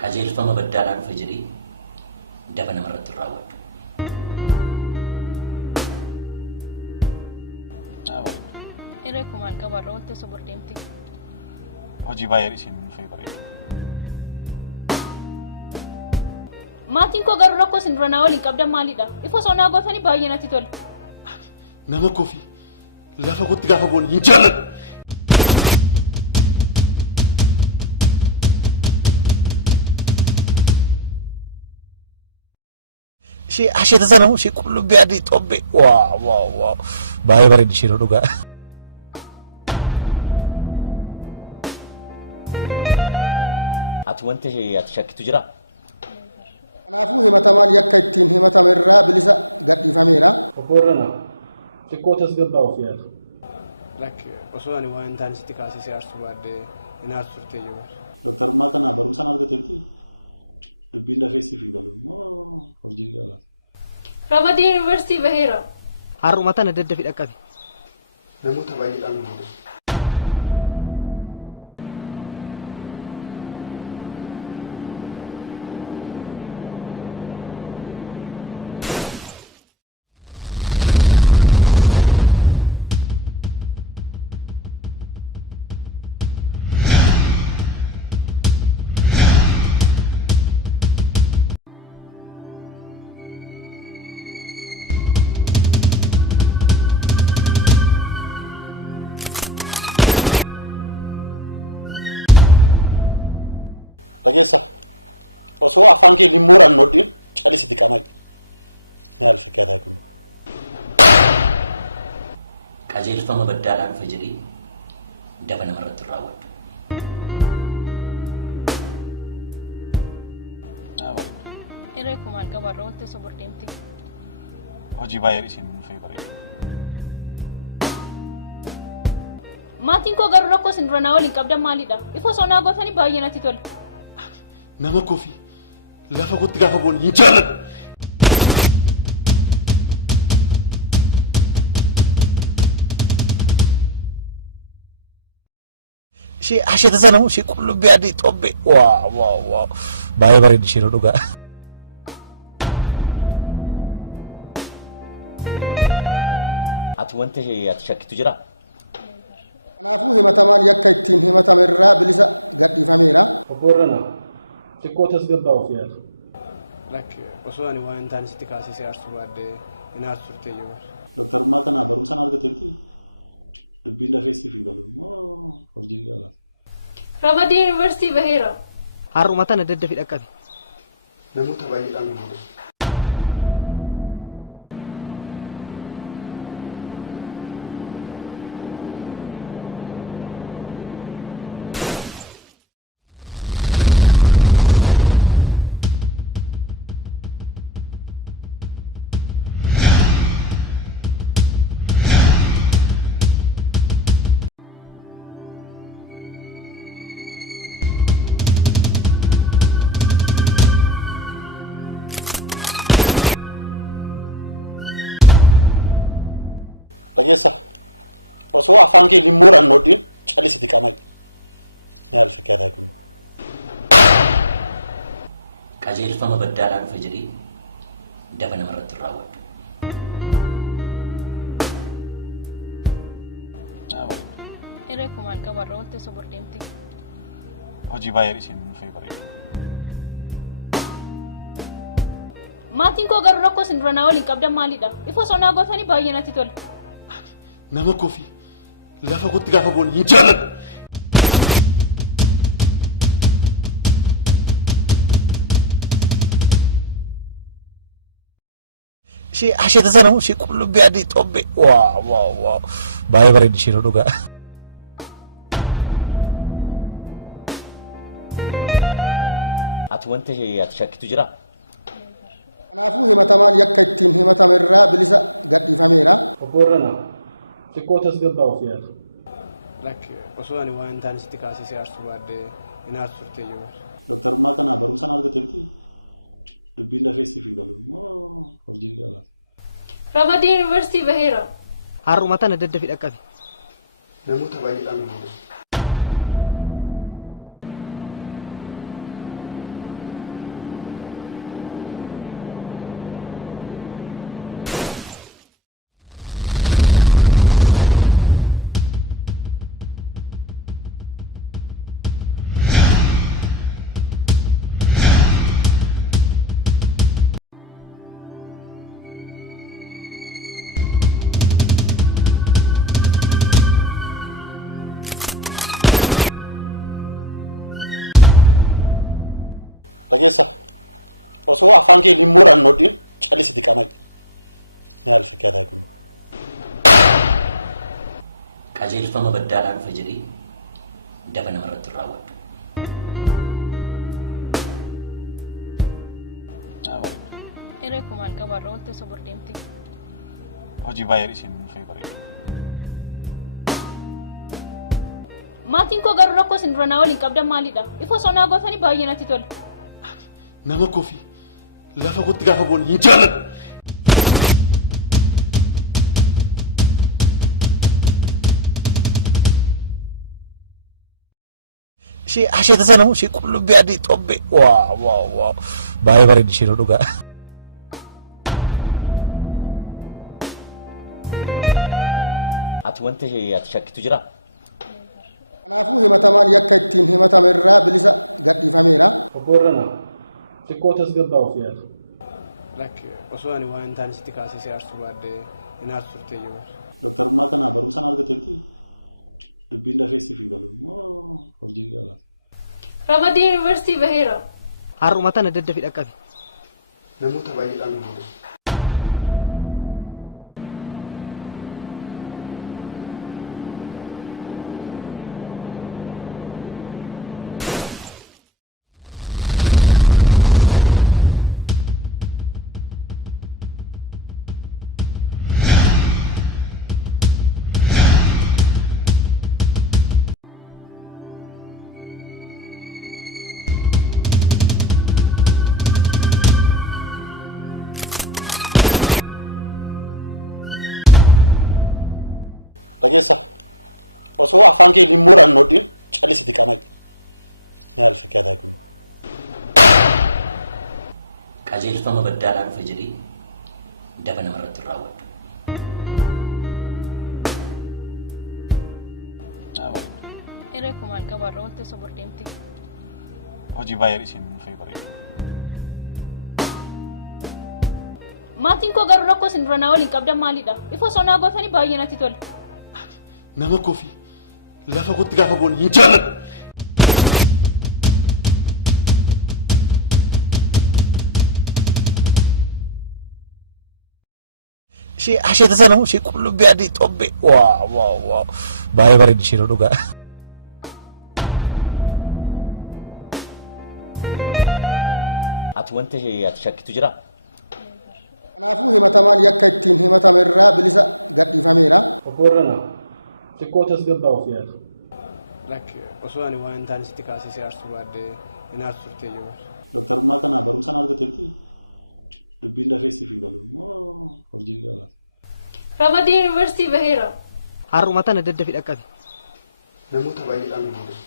Qajeelfama baddaadhaan dhufe jedhee daba namarratti raawwadhu. Irree kumaan qabarra wanti sobor deemte. Hojii baay'ee isheen dhufee bareeda. Maatiin koo garuu rakkoo isin dura naa waliin qabdan maalidha? Ifa osoo naa gootanii baay'ee natti tola. Nama kofii lafa kotti gaafa boonu hin jaalladhu. Ishee asheeta sana moo ishee qullubbii adii xobbe waaw baay'ee bareeddi ishee dhugaa. Ati wanta ati shakkitu jira? Oborrana xiqqoo tasgabbaa ofii yaadu. Osoo ani waan intaan sitti kaasisee arsuu baadhee hin aarsu turtee jiru. Ramadii Yuunivarsiitii baheera. Har'uma tana daddafi dhaqqabi. Namoota baay'eedhaan boode. Qajeelfama baddaadhaan dhufe jedhee daba namarratti raawwadhu. Irree kumaan qabarra wanti sobor deemte. Hojii baay'ee isheen dhufee bareeda. Maatiin koo garuu rakkoo isin dura naa waliin qabdan maalidha? Ifa osoo naa gootanii baay'ee natti tola. Nama kofii lafa kotti gaafa boonu hin jaalladhu. Ishee asheeta sana moo ishee qullubbii adii xobbe waaw baay'ee bareeddi ishee dhugaa. Ati wanta ati shakkitu jira? Oborrana xiqqoo tasgabbaa ofii yaadu. Osoo ani waan intaan sitti kaasisee arsuu baadhee hin aarsu turtee jiru. Ramadii Yuunivarsiitii baheera. Har'uma tana daddafi dhaqqabi. Namoota baay'eedhaan boode. qajeelfama baddaadhaan dhufe jedhee daba namarratti raawwadhu. Irree kumaan qabarra wanti isa bordeemte. Hojii baay'ee isin dhufee bareeda. Maatiin koo garuu rakkoo isin dura naa waliin qabdan maalidha? Ifa sonaa gootanii baay'ee natti tola. Nama kofi lafa kotti gaafa boonu hin jaalladhu. Ishee asheeta sana ishee qullubbii adii xobbe. Waaw. Baay'ee bareeddi isheen dhugaa. Ati wanta ati shakkitu jira? Obborana xiqqoo tasgabbaa ofii yaada. Lakki osoo ani waan ta'an sitti kaasisee aarsuu baaddee hin aarsu turte iyyuu. Ramadii Yuunivarsiitii baheera. Har'uma tana daddafi dhaqqabi. Namoota baay'eedhaan dhufu. qajeelfama baddaadhaan dhufe jedhee daba namarratti raawwadhu. Irree kumaan qabarra wanti isa bordeemte. Hojii baay'ee isin dhufee bareeda. Maatiin koo garuu rakkoo isin dura naa waliin qabdan maalidha? Ifa sonaa gootanii baay'ee natti tola. Nama kofi lafa kotti gaafa boonu hin jaalladhu. Ishee asheeta sana ishee qullubbii adii xobbe. Waaw. Baay'ee bareeddi isheen dhugaa. Ati wanta ati shakkitu jira? Obborana xiqqoo tasgabbaa ofii yaada. Lakki osoo ani waan ta'an sitti kaasisee aarsuu baaddee hin aarsu turte iyyuu. Ramadii Yuunivarsiitii baheera. Har'uma tana daddafi dhaqqabi. Namoota baay'eedhaan dhufu. qajeelfama baddaadhaan dhufe jedhee daba namarratti raawwadhu. Irree kumaan qabarra wanti isa bordeemte. Hojii baay'ee isin dhufee bareeda. Maatiin koo garuu rakkoo isin dura naa waliin qabdan maalidha? Ifa sonaa gootanii baay'ee natti tola. Nama kofi lafa kotti gaafa boonu hin jaalladhu. Ishee asheeta sana ishee qullubbii adii xobbe. Waaw. Baay'ee bareeddi isheen dhugaa. Ati wanta ati shakkitu jira? Obborana xiqqoo tasgabbaa ofii yaada. Lakki osoo ani waan ta'an sitti kaasisee aarsuu baaddee hin aarsu turte iyyuu. Ramadii Yuunivarsiitii baheera. Har'uma tana daddafi dhaqqabi. Namoota baay'eedhaan dhufu.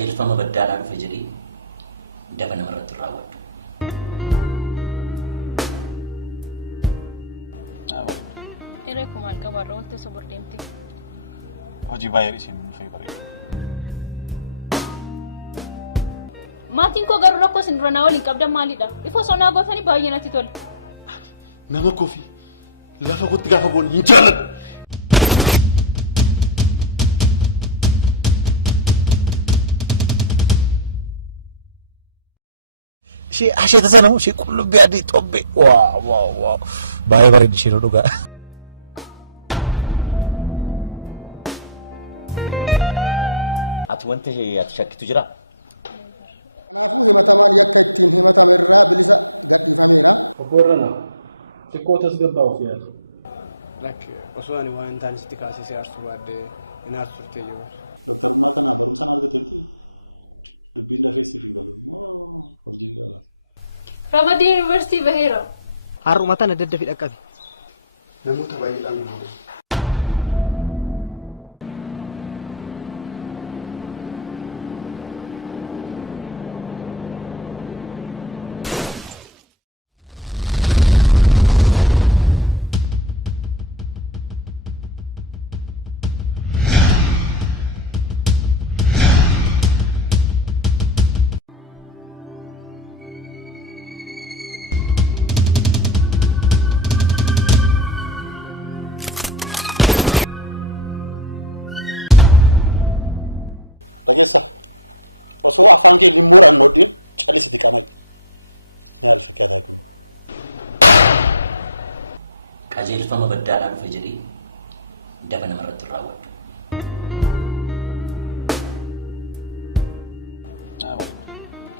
qajeelfama baddaadhaa dhufe jedhee daba namarratti raawwadhu. Hiree kumaal qabaarra wanti sobor deemte. Hojii baay'ee isin fayyadamu. Maatiin koo garuu rakkoo isin dura naa waliin qabdan maalidha? Ifoo sonaa gootanii baay'ee natti tola. Nama kofi lafa kootti gaafa boonu hin jaalladhu. Si asheeta sana si qullubbii adii xobbe. Waaw. Baay'ee bareeddi ishee dhugaa. Ati wanta ati shakkitu jira? Obborana xiqqoo tasgabbaa ofii yaadu. Lakki osoo ani waan ta'an sitti kaasisee arsuu baaddee hin aarsu turtee jiru. Ramadii Yuunivarsiitii baheera. Har'uma tana daddafi dhaqqabi. Namoota baay'eedhaan nama. Qajeelfama baddaadhaa dhufe jedhee daba namarratti raawwadhu.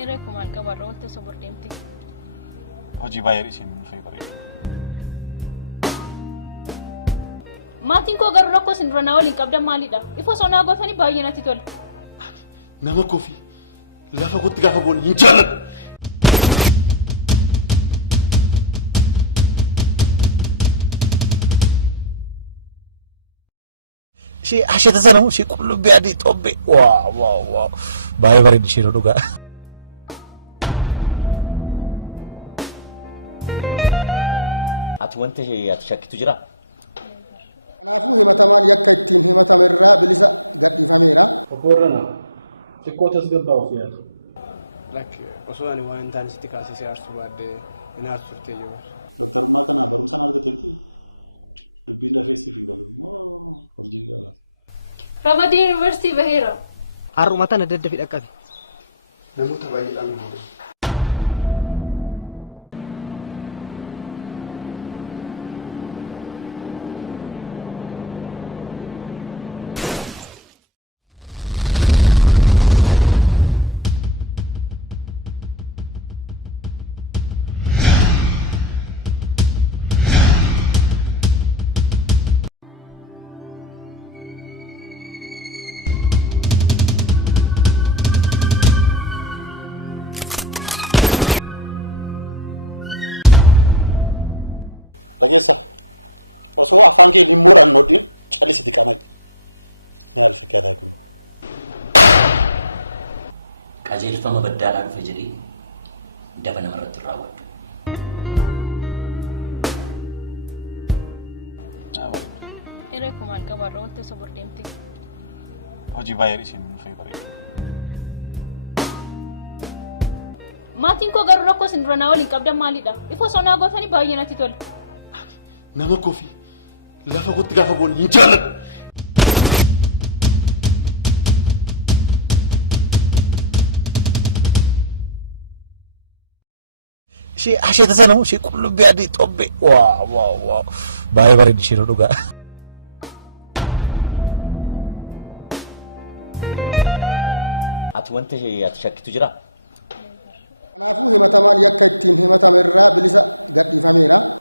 Hiree kumaal qabaarra wanti sobor deemte. Hojii baay'ee isin fayyadamu. Maatiin koo garuu rakkoo isin dura naa waliin qabdan maalidha? Ifoo sonaa gootanii baay'ee natti tola. Nama kofi lafa kootti gaafa boonu hin jaalladhu. Si asheeta sana si qullubbii adii xobbe. Waaw. Baay'ee bareeddi ishee dhugaa. Ati wanta ati shakkitu jira? Obborana xiqqoo tasgabbaa ofii yaadu. Lakki osoo ani waan ta'an sitti kaasisee arsuu baaddee hin aarsu turtee jiru. Ramadii Yuunivarsiitii baheera. Har'uma tana daddafi dhaqqabi. Namoota baay'eedhaan nama. Qajeelfama baddaadhaa dhufe jedhee daba namarratti raawwadhu. Hiree kumaal qabaarra wanti sobor deemte. Hojii baay'ee isin fayyadamu. Maatiin koo garuu rakkoo isin dura naa waliin qabdan maalidha? Ifoo sonaa gootanii baay'ee natti tola. Nama kofi lafa kootti gaafa boonu hin jaalladhu. Si asheeta sana si qullubbii adii xobbe. Waaw. Baay'ee bareeddi ishee dhugaa. Ati wanta ati shakkitu jira?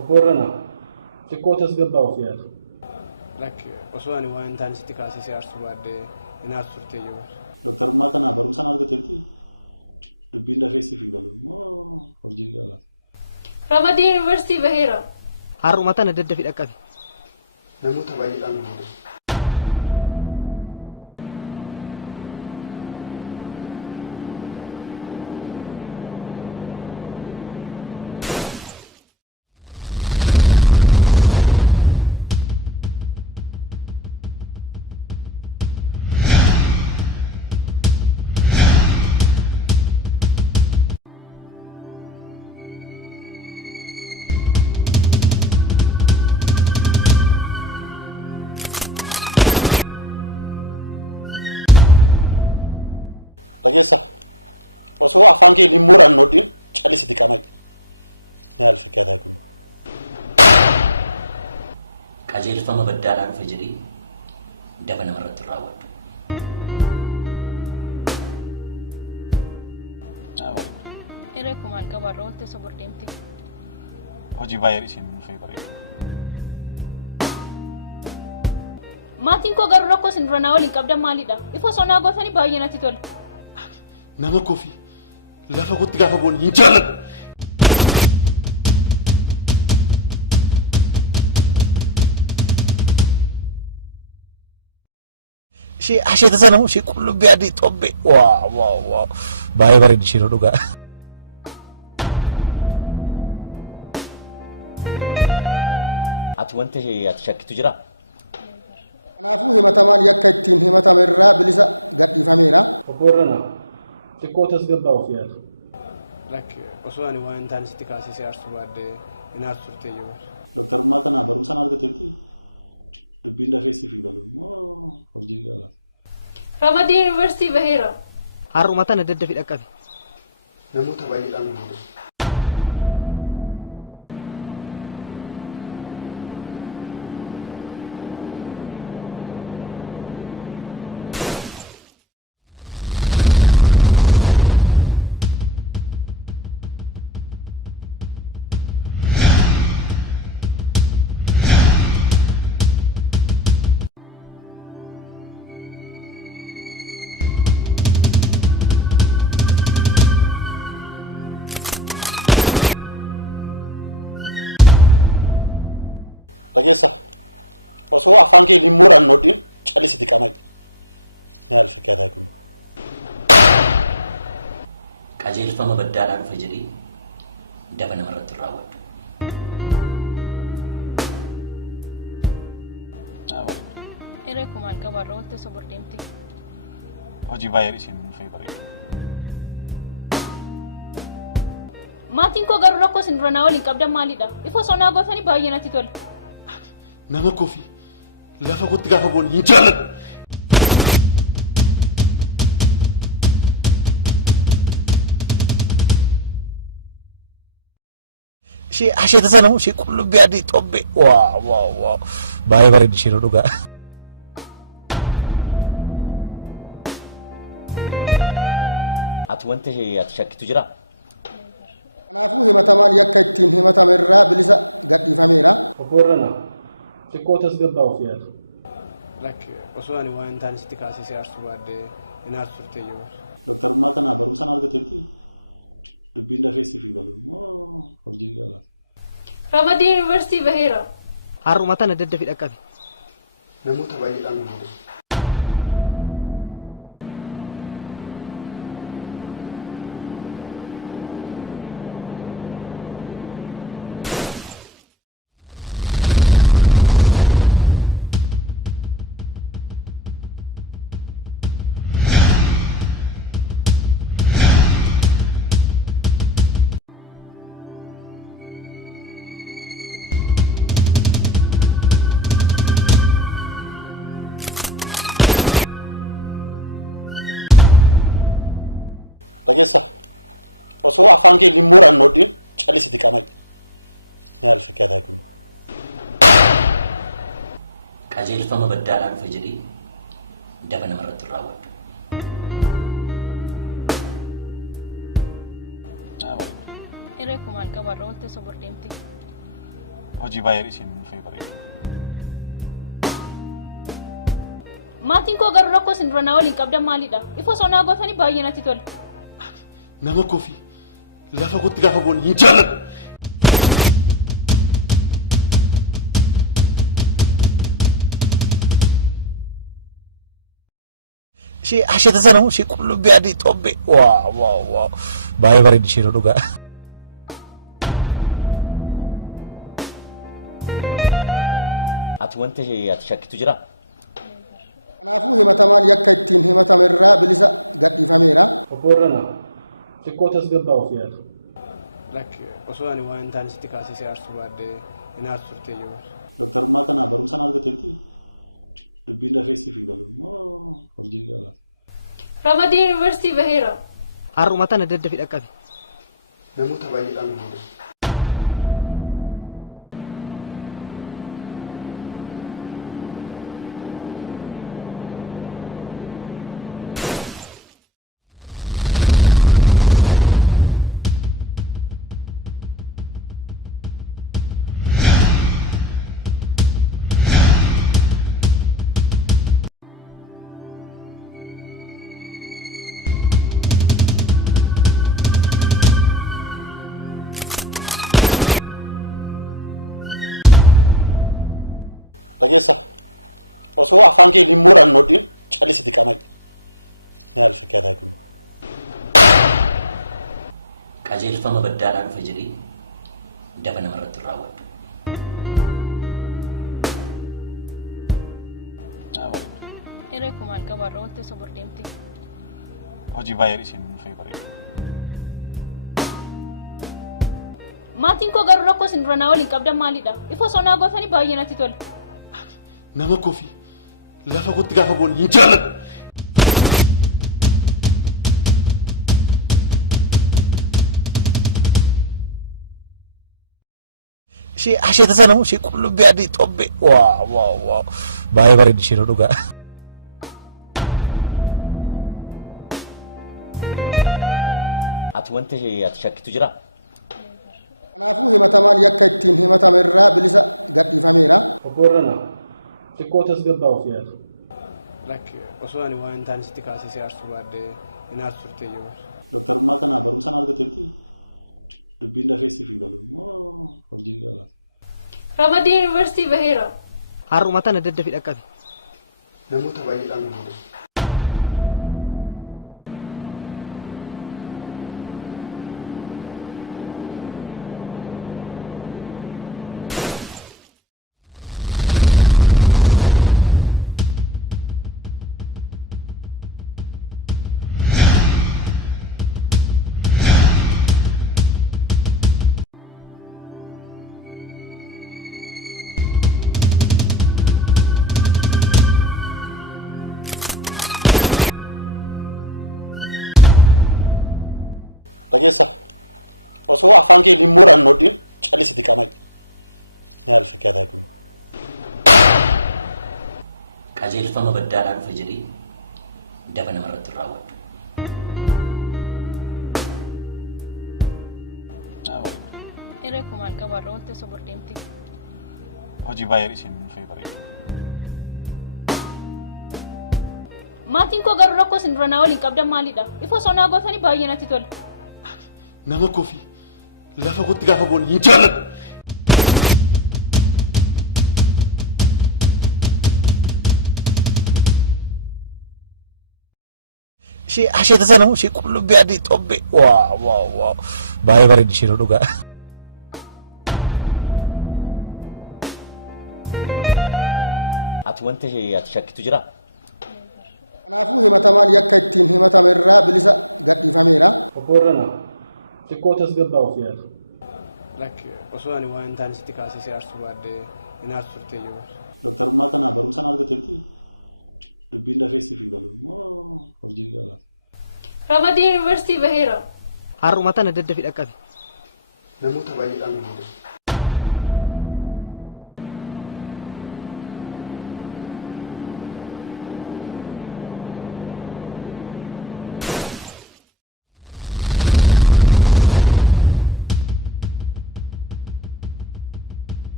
Obborana xiqqoo tasgabbaa ofii yaadu. Lakki osoo ani waan ta'an sitti kaasisee arsuu baaddee hin aarsu turtee jiru. Ramadii Yuunivarsiitii baheera. Har'uma tana daddafi dhaqqabi. Namoota baay'eedhaan nama. qajeelfama baddaadhaan dhufe jedhee daba namarratti raawwadhu. Iree kumaan qabaarra wanti isa bordeemte. Hojii baay'ee isheen dhufee bareeda. Maatiin koo garuu rakkoo isin dura naa waliin qabdan maalidha? Ifa sonaa gootanii baay'ee natti tola. Nama kofi lafa kootti gaafa boonu hin jaalladhu. Ishee asheeta sana moo ishee qullubbii adii xobbe waaw baay'ee bareeddi ishee dhugaa. Ati wanta ati shakkitu jira? Oborrana xiqqoo tasgabbaa ofii yaada. Osoo ani waan ta'an sitti kaasisee aarsuu baaddee hin aarsu turtee jiru. Ramadii Yuunivarsiitii baheera. Har'uma tana daddafi dhaqqabi. Namoota baay'eedhaan mul'atu. Qajeelfama baddaadhaan dhufe jedhee daba namarratti raawwadhu. Iree kumaan qabaarra wanti isa bordeemte. Hojii baay'ee isheen dhufee bareeda. Maatiin koo garuu rakkoo isin dura naa waliin qabdan maalidha? Ifa sonaa gootanii baay'ee natti tola. Nama kofi lafa kootti gaafa boonu hin jaalladhu. Ishee asheeta sana moo ishee qullubbii adii xobbe waaw baay'ee bareeddi ishee dhugaa. Ati wanta ati shakkitu jira? Oborrana xiqqoo tasgabbaa ofii yaada. Osoo ani waan ta'an sitti kaasisee aarsuu baaddee hin aarsu turtee jiru. Ramadii Yuunivarsiitii baheera. Har'uma tana daddafi dhaqqabi. Namoota baay'eedhaan mul'atu. Qajeelfama baddaadhaan dhufe jedhee daba namarratti raawwadhu. Iree kumaan qabaarra wanti isa bordeemte. Hojii baay'ee isheen dhufee bareeda. Maatiin koo garuu rakkoo isin dura naa waliin qabdan maalidha? Ifa sonaa gootanii baay'ee natti tola. Nama kofi lafa kootti gaafa boonu hin jaalladhu. Ishee asheeta sana moo ishee qullubbii adii xobbe waaw baay'ee bareeddi ishee dhugaa. Ati wanta ati shakkitu jira? Oborrana xiqqoo tasgabbaa ofii yaada. Osoo ani waan ta'an sitti kaasisee aarsuu baaddee hin aarsu turtee jiru. Ramadii Yuunivarsiitii baheera. Har'uma tana daddafi dhaqqabi. Namoota baay'eedhaan mul'atu. qajeelfama baddaadhaan dhufe jedhee daba namarratti raawwadhu. Hiree kumaan qabaarra wanti sobor deemti. Hojii baay'ee isheen dhufee bareeda. Maatiin koo garuu rakkoo isin dura naa waliin qabdan maalidha? Ifa sonaa gootanii baay'ee natti tola. Nama kofi lafa kotti gaafa boonu hin jaalladhu. Ishee asheeta sana ishee qullubbii adii xobbe. Waaw. Baay'ee bareeddi ishee dhugaa. Ati wanti ati shakkitu jira? Oborrana xiqqoo tasgabbaa ofii yaadu. Lakki osoo ani waan ta'an sitti kaasisee aarsuu baadhee hin aarsurtee yoo. Ramadii Yuunivarsiitii baheera. Har'uma tana daddafi dhaqqabe. Namoota baay'eedhaan namoota. qajeelfama baddaadhaan dhufe jedhee daba namarratti raawwadhu. Hiree kumaan qabaarra wanti sobor deemti. Hojii baay'ee isheen dhufee bareeda. Maatiin koo garuu rakkoo isin dura naa waliin qabdan maalidha? Ifa sonaa gootanii baay'ee natti tola. Nama kofi lafa kotti gaafa boonu hin jaalladhu. Ishee asheeta sana ishee qullubbii adii xobbe. Waaw. Baay'ee bareeddi ishee dhugaa. Ati wanti ati shakkitu jira? Oborrana xiqqoo tasgabbaa ofii yaadu. Lakki osoo ani waan ta'an sitti kaasisee aarsuu baadhee hin aarsurtee yoo. Ramadii Yuunivarsiitii baheera. Har'uma tana daddafi dhaqqabe. Namoota baay'eedhaan namoota.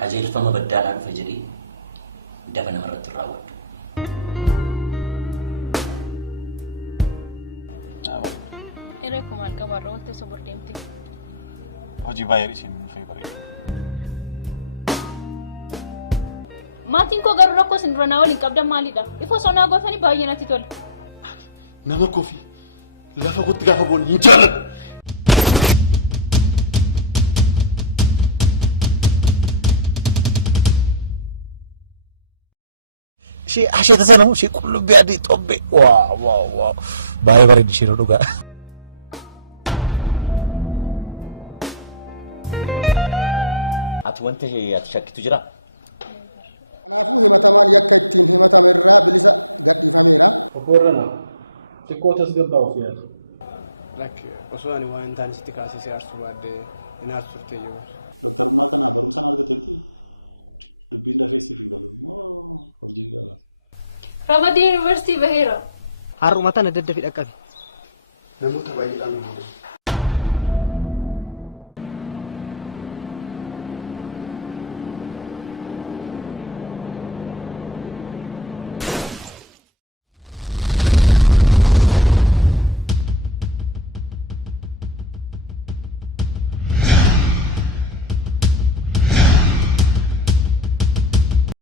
qajeelfama baddaadhaan dhufe jedhee daba namarratti raawwadhu. Hiree kumaan qabaarra wanti sobor deemti. Hojii baay'ee isheen dhufee bareeda. Maatiin koo garuu rakkoo isin dura naa waliin qabdan maalidha? Ifa sonaa gootanii baay'ee natti tola. Nama kofi lafa kotti gaafa boonu hin jaalladhu. Ishee asheeta sana ishee qullubbii adii xobbe. Waaw. Baay'ee bareeddi ishee dhugaa. Ati wanti ati shakkitu jira? Oborrana xiqqoo tasgabbaa ofii yaadu. Lakki osoo ani waan ta'an sitti kaasisee aarsuu baadhee hin aarsurtee yoo. Ramadii Yuunivarsiitii baheera. Har'uma tana daddafi dhaqqabe. Namoota baay'eedhaan namoota.